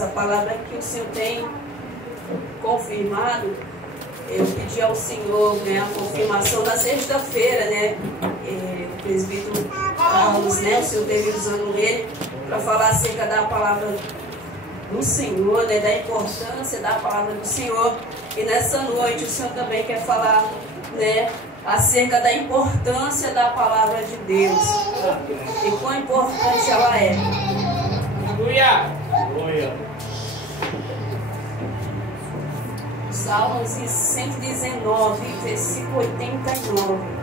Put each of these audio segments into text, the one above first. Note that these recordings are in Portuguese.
essa palavra que o Senhor tem confirmado, eu pedi ao Senhor, né, a confirmação da sexta-feira, né? O presbítero Carlos, né, o Senhor teve usando ele para falar acerca da palavra do Senhor, né, da importância da palavra do Senhor. E nessa noite o Senhor também quer falar, né, acerca da importância da palavra de Deus e quão importante ela é. Aleluia! Aleluia! Salmos 119, versículo 89.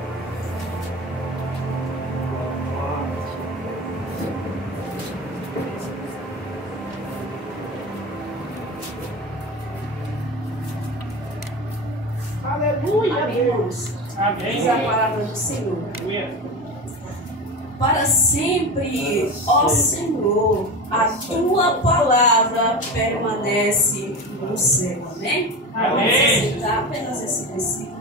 Aleluia! Amém, irmãos. Amém. Diz a palavra do Senhor. Aleluia! Para sempre, ó Senhor, a tua palavra permanece no céu. Amém? Amém. Vamos citar apenas esse versículo.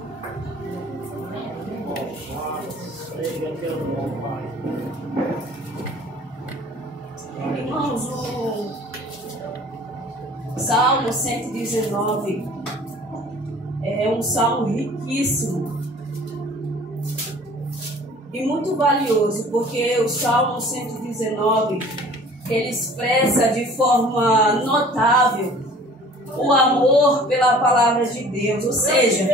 Irmãos, o Salmo 119 é um salmo riquíssimo e muito valioso, porque o Salmo 119 ele expressa de forma notável o amor pela palavra de Deus. Ou seja,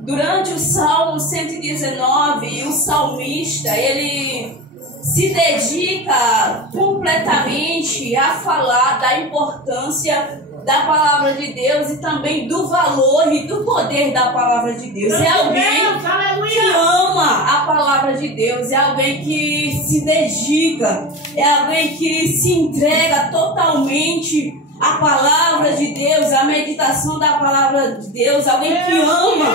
durante o Salmo 119, o salmista ele se dedica completamente a falar da importância da palavra de Deus e também do valor e do poder da palavra de Deus. É alguém que ama a palavra de Deus, é alguém que se dedica, é alguém que se entrega totalmente à palavra de Deus, à meditação da palavra de Deus, alguém que ama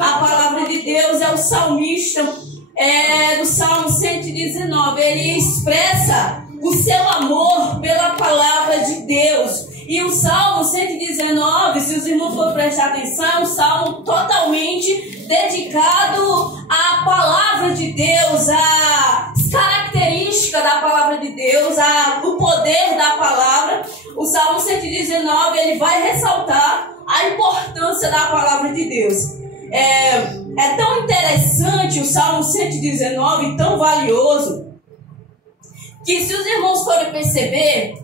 a palavra de Deus. É o salmista do Salmo 119, ele expressa o seu amor pela palavra de Deus. E o Salmo 119, se os irmãos forem prestar atenção, é um salmo totalmente dedicado à palavra de Deus, às características da palavra de Deus, ao poder da palavra. O Salmo 119, ele vai ressaltar a importância da palavra de Deus. É tão interessante o Salmo 119, tão valioso, que se os irmãos forem perceber,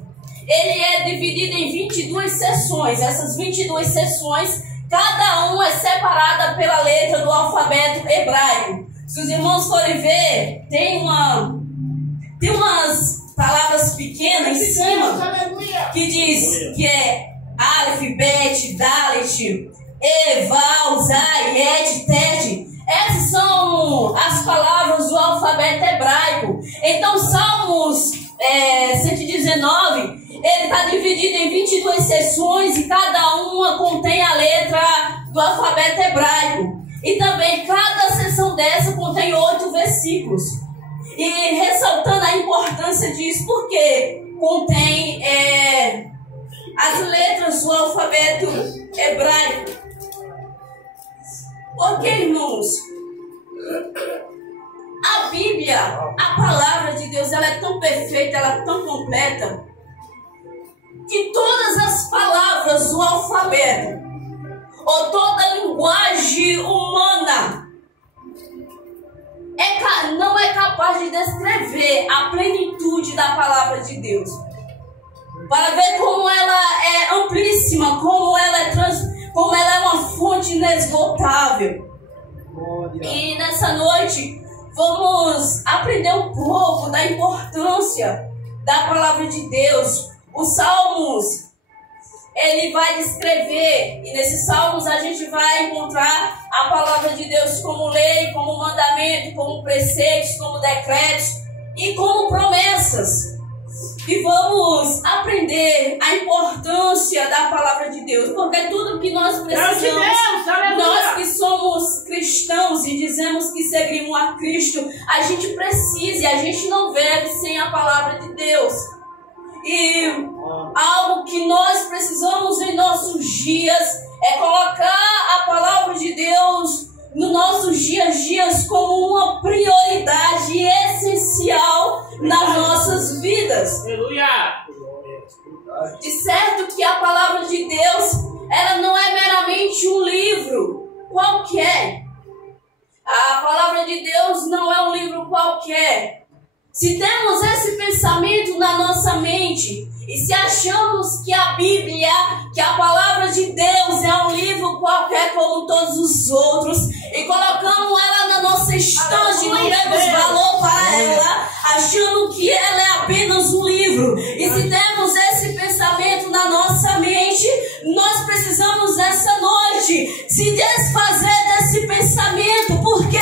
ele é dividido em 22 seções. Essas 22 seções, cada uma é separada pela letra do alfabeto hebraico. Se os irmãos forem ver, tem umas palavras pequenas em cima que diz que é Aleph, Bet, Dalet, Eval, Zai, Et, Tet. Essas são as palavras do alfabeto hebraico. Então, Salmos 119, ele está dividido em 22 seções e cada uma contém a letra do alfabeto hebraico. E também cada seção dessa contém 8 versículos. E ressaltando a importância disso, porque contém as letras do alfabeto hebraico. Porque, irmãos, a Bíblia, a palavra de Deus, ela é tão perfeita, ela é tão completa, que todas as palavras do alfabeto, ou toda a linguagem humana, não é capaz de descrever a plenitude da palavra de Deus. Para ver como ela é amplíssima, como ela é uma fonte inesgotável. E nessa noite vamos aprender um pouco da importância da palavra de Deus. Os Salmos, ele vai descrever, e nesses Salmos a gente vai encontrar a palavra de Deus como lei, como mandamento, como preceitos, como decretos e como promessas. E vamos aprender a importância da palavra de Deus, porque tudo que nós precisamos, nós que somos cristãos e dizemos que seguimos a Cristo, a gente precisa e a gente não vive sem a palavra de Deus. E algo que nós precisamos em nossos dias é colocar a palavra de Deus nos nossos dias como uma prioridade essencial nas nossas vidas. Aleluia! De certo que a palavra de Deus, ela não é meramente um livro qualquer. A palavra de Deus não é um livro qualquer. Se temos esse pensamento na nossa mente e se achamos que a Bíblia, que a palavra de Deus é um livro qualquer como todos os outros e colocamos ela na nossa estante e não damos valor para ela, achando que ela é apenas um livro. E se temos esse pensamento na nossa mente, nós precisamos nessa noite se desfazer desse pensamento. Por quê?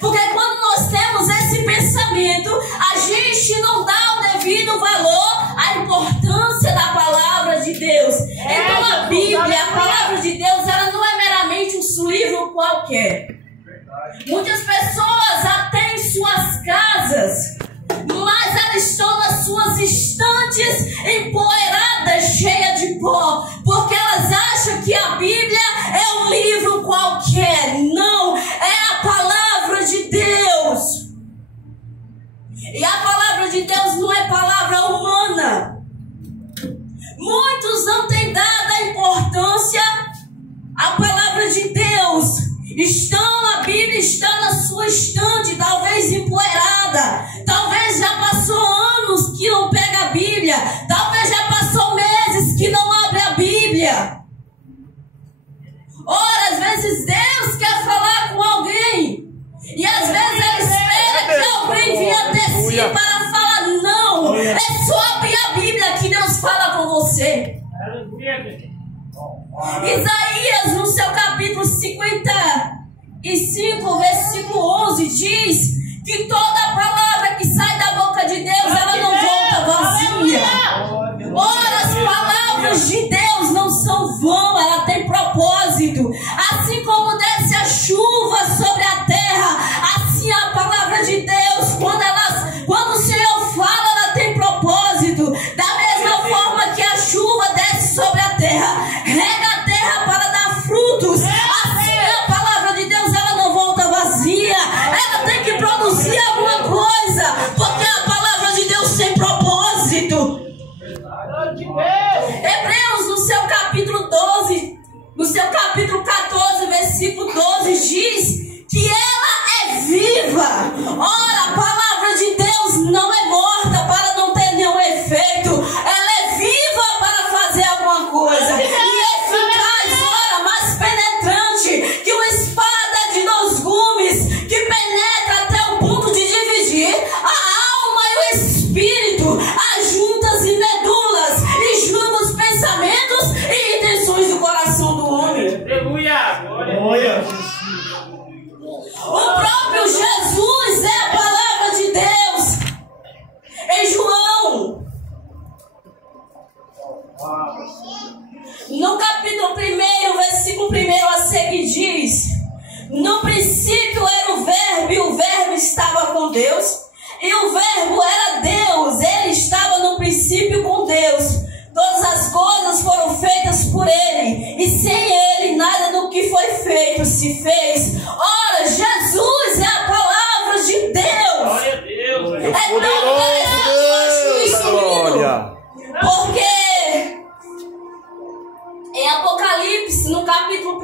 Porque quando nós temos esse pensamento, a gente não dá o devido valor à importância da palavra de Deus. Então a Bíblia, a palavra de Deus, ela não é meramente um livro qualquer. Muitas pessoas até em suas casas, mas elas estão nas suas estantes empoeiradas, cheias de pó, porque elas acham que a Bíblia é um livro qualquer. Não, é a palavra de Deus. E a palavra de Deus não é palavra humana. Muitos não têm dado a importância à palavra de Deus. A Bíblia está na sua estante, talvez empoeirada. Talvez já passou anos que não pega a Bíblia. Talvez já passou meses que não abre a Bíblia. Ora, às vezes Deus quer falar com alguém. E às vezes Ele espera que alguém venha até si para falar. Não, é só abrir a Bíblia que Deus fala com você. Isaías, no seu capítulo 55, versículo 11, diz que toda palavra que sai da boca de Deus, ela não volta vazia. Ora, as palavras de Deus não são vão, ela tem propósito. Assim como desce a chuva sobre a terra, assim a palavra de Deus, quando o Senhor fala, ela tem propósito. Da mesma forma que a chuva desce sobre a terra, rega a terra para dar frutos, assim a palavra de Deus, ela não volta vazia. Ela tem que produzir alguma coisa, porque a palavra de Deus tem propósito. Hebreus, no seu capítulo 12, no seu capítulo 14, versículo 12, diz que ela é viva. Ora, a palavra de Deus não é morta para não ter nenhum efeito. Ela é viva para fazer alguma coisa. E eficaz, ora, mais penetrante que uma espada de 2 gumes, que penetra até o ponto de dividir a alma e o espírito, as juntas e medulas, e julga os pensamentos e intenções do coração do homem. Aleluia! O próprio Jesus é a palavra de Deus. Em João, no capítulo 1, versículo 1 a seguir, diz: no princípio era o Verbo, e o Verbo estava com Deus, e o Verbo era Deus. Ele estava no princípio com Deus. Todas as coisas foram feitas por Ele, e sem Ele nada do que foi feito se fez. Ora, Jesus é a palavra de Deus. Glória a Deus. É tão interessante, eu acho isso lindo, porque em Apocalipse, no capítulo 1,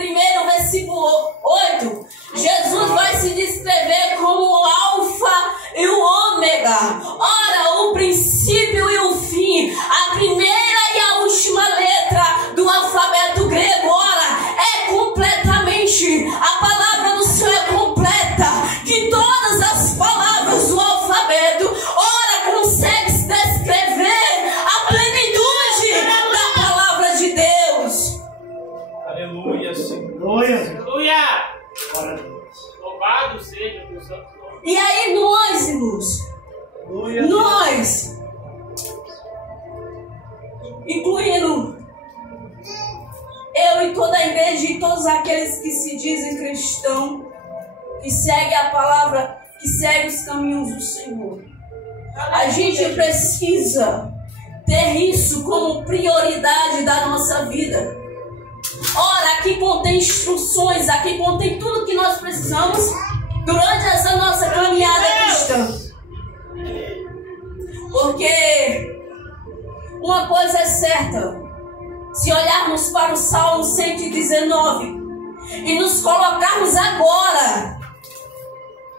versículo 8, Jesus vai se descrever como o Alfa e o Ômega. Ora, o princípio e o fim, a primeira e a última letra do alfabeto grego. Ora, é completamente, a palavra do Senhor é completa, que todas as palavras do alfabeto, ora, consegue se descrever a plenitude da palavra de Deus. Aleluia, Senhor. Aleluia! Louvado seja o Santo nome. E aí nós, irmãos, nós, incluindo eu e toda a igreja e todos aqueles que se dizem cristãos, que seguem a palavra, que seguem os caminhos do Senhor, a gente precisa ter isso como prioridade da nossa vida. Ora, aqui contém instruções, aqui contém tudo que nós precisamos durante essa nossa caminhada cristã. Porque uma coisa é certa. Se olharmos para o Salmo 119 e nos colocarmos agora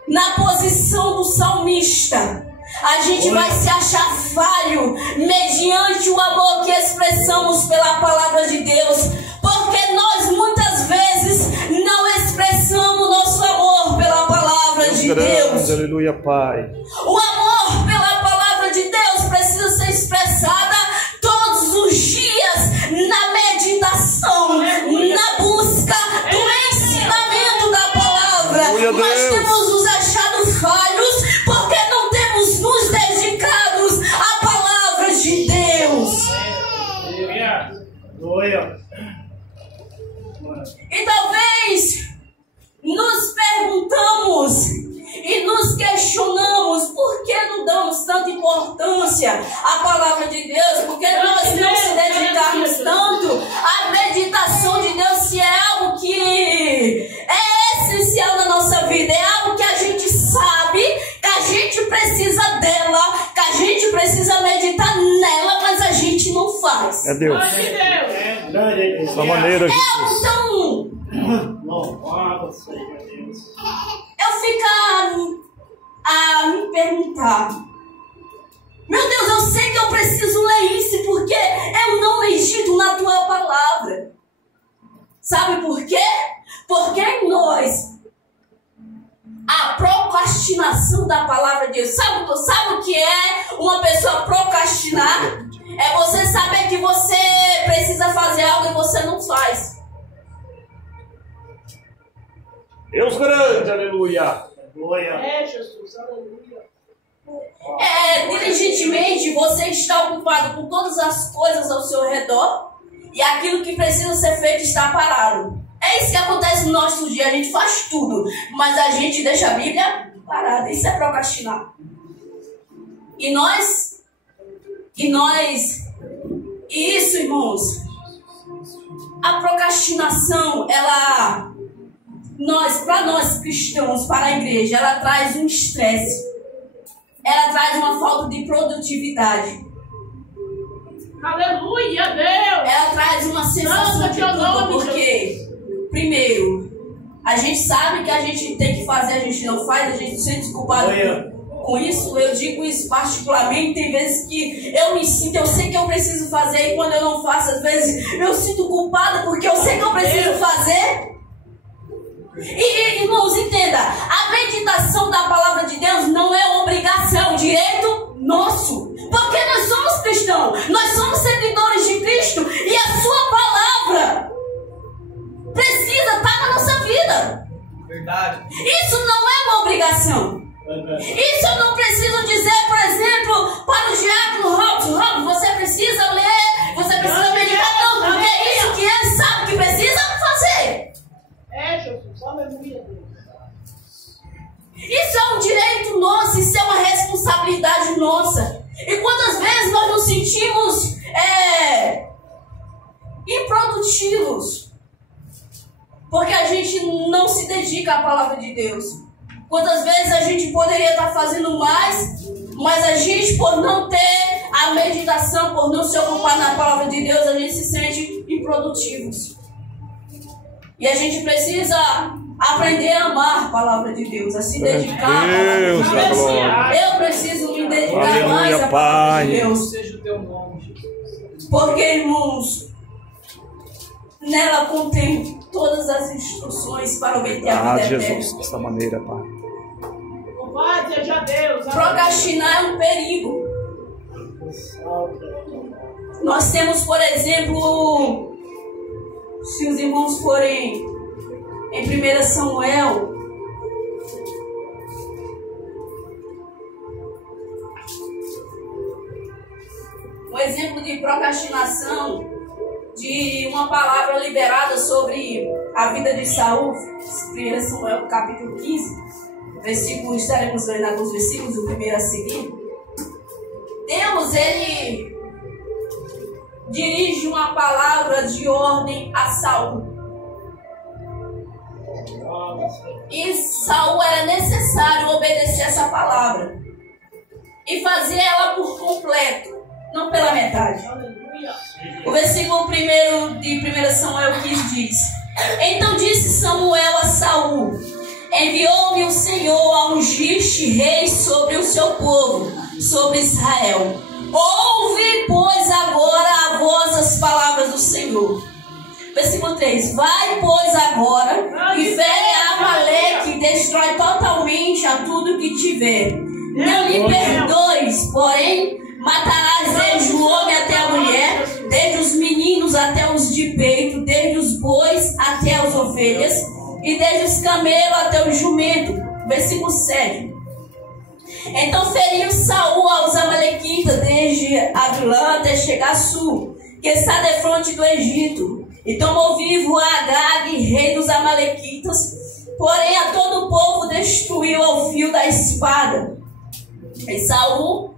na posição do salmista, a gente vai se achar falho mediante o amor que expressamos pela palavra de Deus, porque nós muitas vezes não expressamos nosso amor pela palavra de Deus. Aleluia, Pai. O amor pela palavra de Deus precisa ser expressada todos os dias na meditação, na busca do ensinamento da palavra. Nós temos nos achado falhos porque não temos nos dedicados à palavra de Deus. E talvez nos perguntamos e nos questionamos por que não damos tanta importância à palavra de Deus, porque nós não se dedicarmos tanto à meditação de Deus, se é algo que é essencial na nossa vida, é algo que a gente sabe, que a gente precisa dela, que a gente precisa meditar nela, mas a gente não faz. É Deus. Dessa maneira, Jesus. É algo tão... Eu fico a me perguntar, meu Deus, eu sei que eu preciso ler isso porque eu não medito na tua palavra. Sabe por quê? Porque em nós a procrastinação da palavra de Deus. Sabe o que é uma pessoa procrastinar? É você saber que você precisa fazer algo e você não faz. Deus grande, aleluia. É, Jesus, aleluia. Diligentemente você está ocupado com todas as coisas ao seu redor e aquilo que precisa ser feito está parado. É isso que acontece no nosso dia, a gente faz tudo, mas a gente deixa a Bíblia parada. Isso é procrastinar. E isso, irmãos, a procrastinação, para nós cristãos, para a igreja, ela traz um estresse, ela traz uma falta de produtividade. Aleluia, Deus! Ela traz uma sensação de culpa, porque, primeiro, a gente sabe que a gente tem que fazer, a gente não faz, a gente se sente culpado com isso. Eu digo isso particularmente, tem vezes que eu sei que eu preciso fazer, e quando eu não faço, às vezes eu sinto culpada porque eu sei que eu preciso fazer. E irmãos, entenda, a meditação da palavra de Deus não é uma obrigação, é um direito nosso, porque nós somos cristãos, nós somos seguidores de Cristo, e a sua palavra precisa estar na nossa vida. Verdade. Isso não é uma obrigação. Isso eu não preciso dizer, por exemplo, para o diácono Robson, você precisa ler, você precisa meditar, não, porque é isso que ele sabe que precisa fazer. É, Jesus, aleluia. Isso é um direito nosso, isso é uma responsabilidade nossa. E quantas vezes nós nos sentimos improdutivos, porque a gente não se dedica à palavra de Deus. Quantas vezes a gente poderia estar fazendo mais, mas a gente, por não ter a meditação, por não se ocupar na palavra de Deus, a gente se sente improdutivos. E a gente precisa aprender a amar a palavra de Deus, a se dedicar à palavra de Deus. Eu preciso me dedicar mais à palavra de Deus. Seja o teu nome, Jesus. Porque, irmãos, nela contém todas as instruções para obter a vida eterna. Jesus, dessa maneira, Pai. Louvado seja Deus. Procrastinar é um perigo. Nós temos, por exemplo, se os irmãos forem em 1 Samuel, um exemplo de procrastinação, de uma palavra liberada sobre a vida de Saul, 1 Samuel capítulo 15, versículos, estaremos lendo alguns versículos, o primeiro a seguir. Deus, ele dirige uma palavra de ordem a Saul. E Saul era necessário obedecer essa palavra e fazer ela por completo. não pela metade. Aleluia. O versículo 1 de 1 Samuel 15 diz: Então disse Samuel a Saul: Enviou-me o Senhor a ungir-te rei sobre o seu povo, sobre Israel. Ouve, pois, agora a voz as palavras do Senhor. Versículo 3: Vai, pois, agora e fere a Amaleque e destrói totalmente a tudo que tiver. Não lhe perdoes, porém matarás desde o homem até a mulher, desde os meninos até os de peito, desde os bois até as ovelhas, e desde os camelos até o jumento. Versículo 7. Então feriu Saul aos amalequitas, desde Adulã até chegar a Sul, que está defronte do Egito, e tomou vivo a Agag, rei dos amalequitas, porém a todo o povo destruiu ao fio da espada. E Saul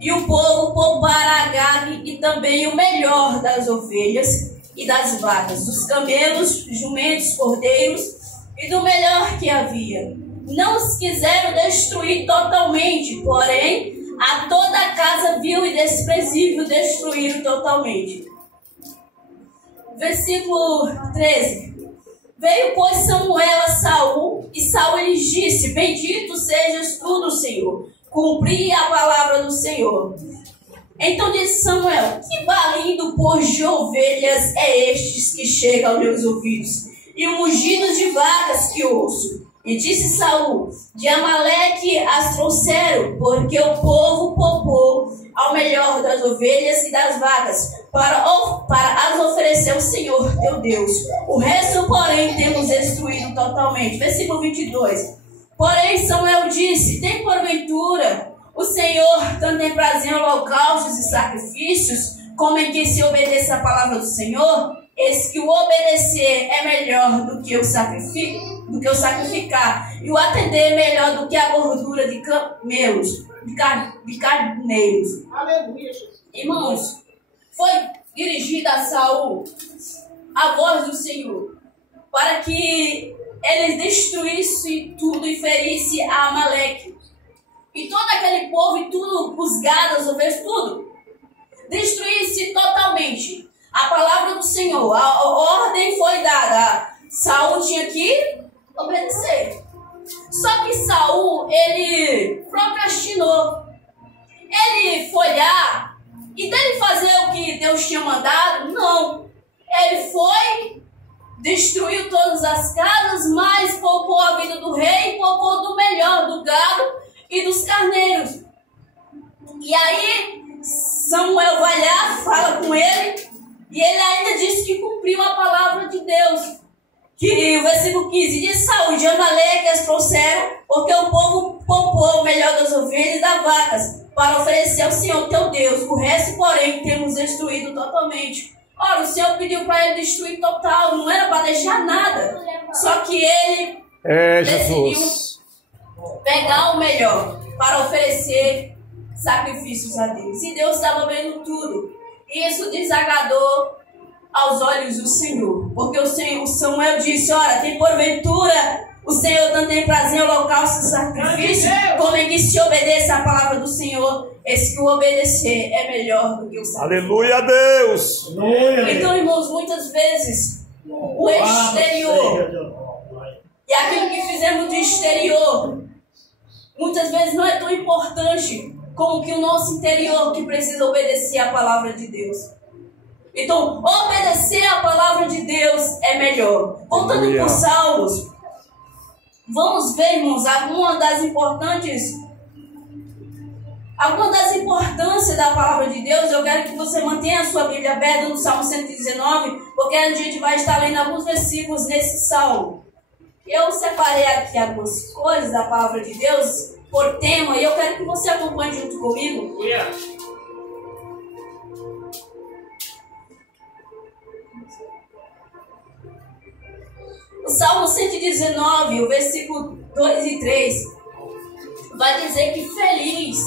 e o povo pouparam Agag e também o melhor das ovelhas e das vacas, dos camelos, jumentos, cordeiros e do melhor que havia. Não os quiseram destruir totalmente, porém a toda a casa vil e desprezível destruíram totalmente. Versículo 13. Veio, pois, Samuel a Saul, e Saul lhes disse: Bendito sejas tu do Senhor, cumpri a palavra do Senhor. Então disse Samuel: Que balido, pois, de ovelhas é estes que chega aos meus ouvidos, e o mugido de vacas que ouço? E disse Saul: De Amaleque as trouxeram, porque o povo poupou ao melhor das ovelhas e das vacas, para as oferecer ao Senhor teu Deus. O resto, porém, temos destruído totalmente. Versículo 22. Porém Samuel disse: Tem porventura o Senhor tanto em prazer em holocaustos e sacrifícios, como em que se obedeça a palavra do Senhor? Eis que o obedecer é melhor do que o sacrificar, e o atender é melhor do que a gordura de camelos, de carneiros. Aleluia, Jesus. Irmãos, foi dirigida a Saul a voz do Senhor, para que ele destruísse tudo e ferisse a Amaleque. E todo aquele povo, e tudo, os gados, as ovelhas, tudo, destruísse totalmente. A palavra do Senhor, a ordem foi dada. Saul tinha que obedecer. Só que Saul, ele procrastinou. Ele foi lá, e dele fazer o que Deus tinha mandado, não. Ele foi, destruiu todas as casas, mas poupou a vida do rei, poupou do melhor, do gado e dos carneiros. E aí Samuel vai lá, fala com ele, e ele ainda disse que cumpriu a palavra de Deus. Que o versículo 15 diz: Saúl, de Amaleque as trouxeram, porque o povo poupou o melhor das ovelhas e das vacas, para oferecer ao Senhor teu Deus. O resto, porém, temos destruído totalmente. Ora, o Senhor pediu para ele destruir total, não era para deixar nada. Só que ele decidiu pegar o melhor para oferecer sacrifícios a Deus. E Deus estava vendo tudo. Isso desagradou aos olhos do Senhor. Porque o Samuel disse: Ora, tem porventura o Senhor tanto tem prazer em holocausto e sacrifício, como em que se obedeça a palavra do Senhor. Esse que o obedecer é melhor do que o sacrifício. Aleluia a Deus! Então, irmãos, muitas vezes o exterior e aquilo que fizemos de exterior muitas vezes não é tão importante como que o nosso interior, que precisa obedecer a palavra de Deus. Então, obedecer a palavra de Deus é melhor. Voltando para os Salmos, vamos ver, irmãos, algumas das importâncias da palavra de Deus. Eu quero que você mantenha a sua Bíblia aberta no Salmo 119, porque a gente vai estar lendo alguns versículos nesse Salmo. Eu separei aqui algumas coisas da palavra de Deus por tema, e eu quero que você acompanhe junto comigo. O Salmo 119, o versículo 2 e 3, vai dizer que feliz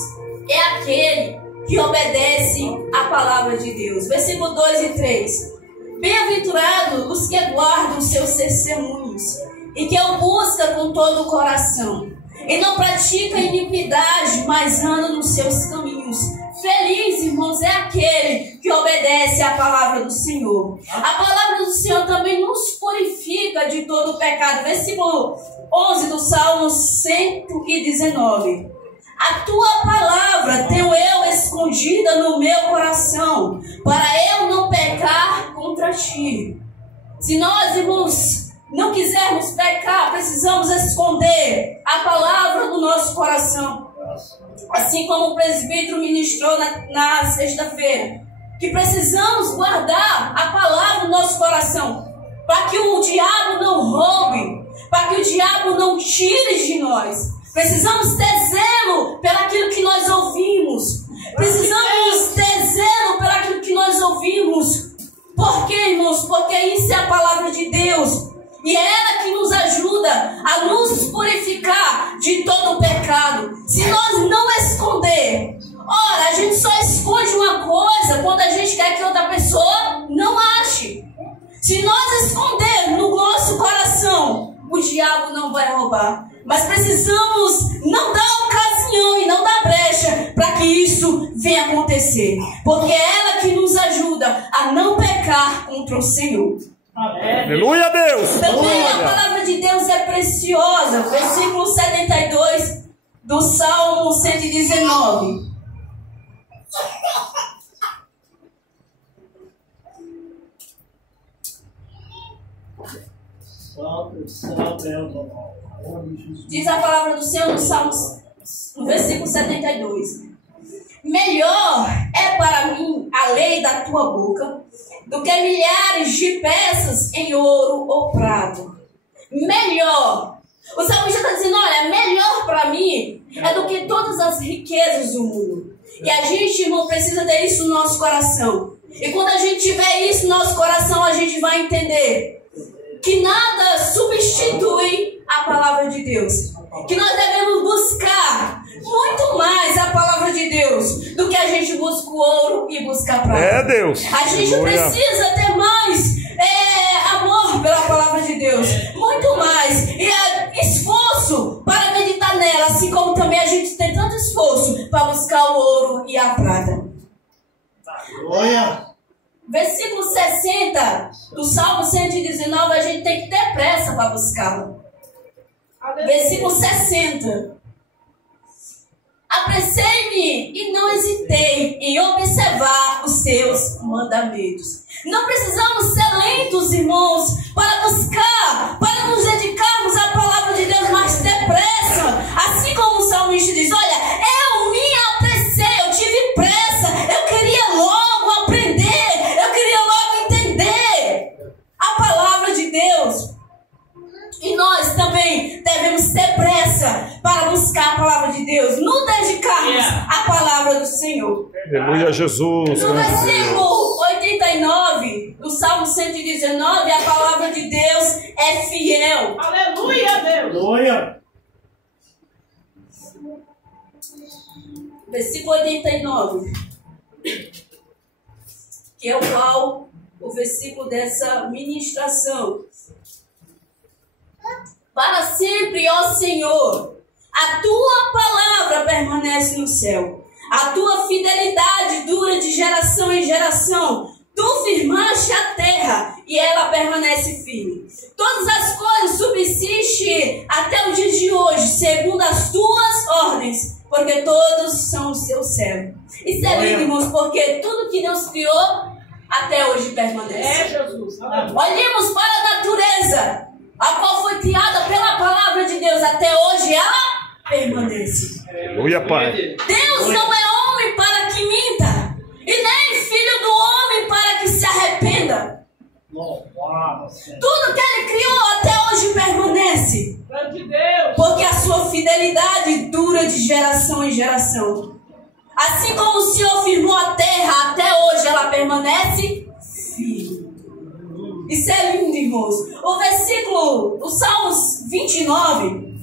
é aquele que obedece à palavra de Deus. Versículo 2 e 3. Bem-aventurados os que guardam os seus testemunhos e que o buscam com todo o coração, e não pratica iniquidade, mas anda nos seus caminhos. Feliz, irmãos, é aquele que obedece à palavra do Senhor. A palavra do Senhor também nos purifica de todo o pecado. Versículo 11 do Salmo 119. A tua palavra tenho eu escondida no meu coração, para eu não pecar contra ti. Se nós, irmãos, não quisermos pecar, precisamos esconder a palavra no nosso coração. Assim como o presbítero ministrou na sexta-feira, que precisamos guardar a palavra no nosso coração, para que o diabo não roube, para que o diabo não tire de nós. Precisamos ter zelo pelaquilo que nós ouvimos. Precisamos ter zelo pelaquilo que nós ouvimos. Por quê, irmãos? Porque isso é a palavra de Deus. E é ela que nos ajuda a nos purificar de todo o pecado. Se nós não esconder, ora, a gente só esconde uma coisa quando a gente quer que outra pessoa não ache. Se nós escondermos no nosso coração, o diabo não vai roubar. Mas precisamos não dar ocasião e não dar brecha para que isso venha acontecer. Porque é ela que nos ajuda a não pecar contra o Senhor. Aleluia, Deus! Também a palavra de Deus é preciosa. Versículo 72 do Salmo 119. Diz a palavra do Senhor no Salmo, no versículo 72. Melhor é para mim a lei da tua boca do que milhares de peças em ouro ou prata. Melhor. O salmista está dizendo, olha, melhor para mim é do que todas as riquezas do mundo. E a gente, irmão, precisa ter isso no nosso coração. E quando a gente tiver isso no nosso coração, a gente vai entender que nada substitui a palavra de Deus. Que nós devemos buscar muito mais a palavra de Deus do que a gente busca o ouro e busca a prata. É, Deus. A gente precisa ter mais amor pela palavra de Deus. Muito mais. E esforço para meditar nela. Assim como também a gente tem tanto esforço para buscar o ouro e a prata. Olha. Versículo 60 do Salmo 119, a gente tem que ter pressa para buscá-lo. Versículo 60. Apressei-me e não hesitei em observar os seus mandamentos. Não precisamos ser lentos, irmãos, para buscar, para nos dedicarmos à palavra de Deus, mas ter pressa. Assim como o salmista diz, olha, eu me apressei, eu tive pressa, eu queria logo aprender, eu queria logo entender a palavra de Deus. E nós também devemos ter pressa para buscar a palavra de Deus, nos dedicarmos à palavra do Senhor. Aleluia, Jesus. No versículo 89 do Salmo 119, a palavra de Deus é fiel. Aleluia, Deus. Aleluia. Versículo 89, que é o versículo dessa ministração. Para sempre, ó Senhor, a tua palavra permanece no céu. A tua fidelidade dura de geração em geração. Tu firmaste a terra e ela permanece firme. Todas as coisas subsistem até o dia de hoje, segundo as tuas ordens, porque todos são o seu servo. Isso é lindo, irmãos, porque tudo que Deus criou até hoje permanece. É, Jesus. Olhemos para a natureza, a qual foi criada pela palavra de Deus, até hoje ela permanece. Aleluia, Pai. Deus não é homem para que minta, e nem filho do homem para que se arrependa. Tudo que ele criou até hoje permanece, porque a sua fidelidade dura de geração em geração. Assim como o Senhor firmou a terra, até hoje ela permanece firme. Isso é lindo, irmãos. O versículo, o Salmos 29.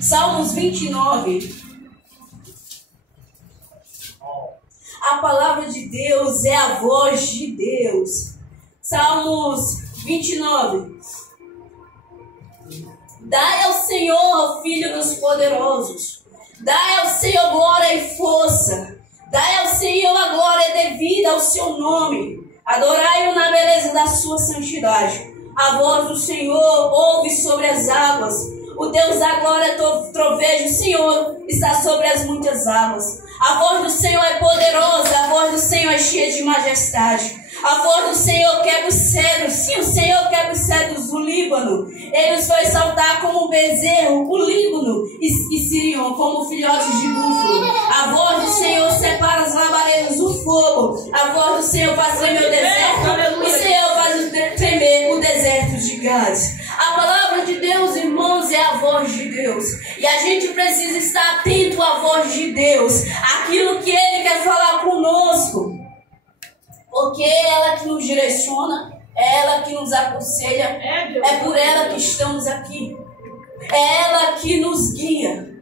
Salmos 29. A palavra de Deus é a voz de Deus. Salmos 29. Dai ao Senhor Senhor ao Filho dos poderosos. Dai ao Senhor glória e força. Dai ao Senhor a glória devida ao seu nome. Adorai-o na beleza da sua santidade. A voz do Senhor ouve sobre as águas. O Deus da glória troveja, o Senhor está sobre as muitas águas. A voz do Senhor é poderosa, a voz do Senhor é cheia de majestade. A voz do Senhor quebra os cedros, sim, o Senhor quebra os cedros do Líbano. Ele os faz saltar como um bezerro, o Líbano e Sirion como filhotes de búfalo. A voz do Senhor separa as labaredas do fogo. A voz do Senhor faz tremer o deserto. O Senhor faz tremer o deserto de Gades. A palavra de Deus, irmãos, é a voz de Deus. E a gente precisa estar atento à voz de Deus. Aquilo que Ele quer falar conosco. Porque é ela que nos direciona, é ela que nos aconselha, é por ela que estamos aqui. É ela que nos guia,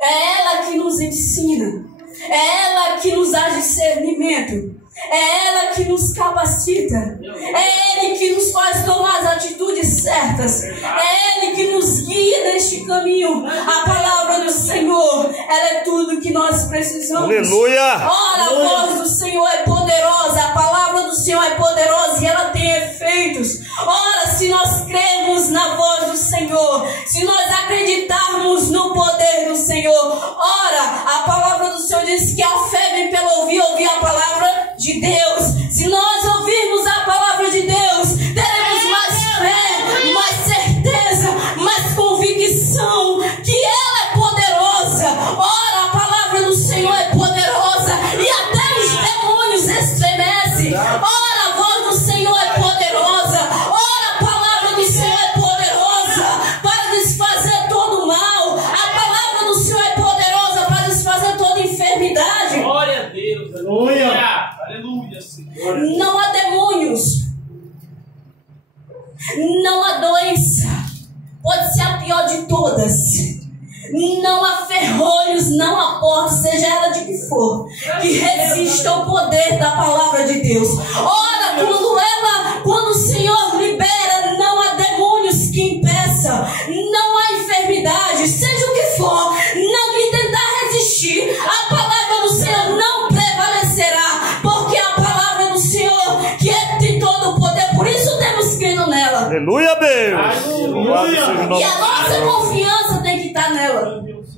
é ela que nos ensina, é ela que nos dá discernimento, é ela que nos capacita, é Ele que nos faz tomar as atitudes certas, é Ele que nos guia neste caminho. A palavra do Senhor, ela é tudo que nós precisamos. Aleluia! Ora, a voz do Senhor é poderosa, a palavra do Senhor é poderosa e ela tem efeitos. Ora, se nós cremos na voz do Senhor, se nós acreditarmos no poder do Senhor, ora, a palavra do Senhor diz que a fé vem pelo ouvir a palavra de Deus. Se nós ouvirmos a palavra de Deus, teremos mais fé, mais certeza, mais convicção que ela é poderosa. Ora, a palavra do Senhor é poderosa e até os demônios estremecem. Ora, a voz do Senhor é poderosa. Ora, a palavra do Senhor é poderosa para desfazer todo o mal. A palavra do Senhor é poderosa para desfazer toda enfermidade. Glória a Deus. Aleluia. Aleluia, Senhor. Não há demônios. Não há doença. Pode ser a pior de todas. Não há ferrolhos, não há porta, seja ela de que for, que resista ao poder da palavra de Deus. Ora, quando o Senhor libera, não há demônios que impeça, não há enfermidade, seja o que for, não que tentar resistir, a palavra do Senhor não prevalecerá, porque a palavra do Senhor que é de todo o poder, por isso temos crido nela. Aleluia, Deus! Aleluia. E a nossa confiança tem que estar nela. Deus.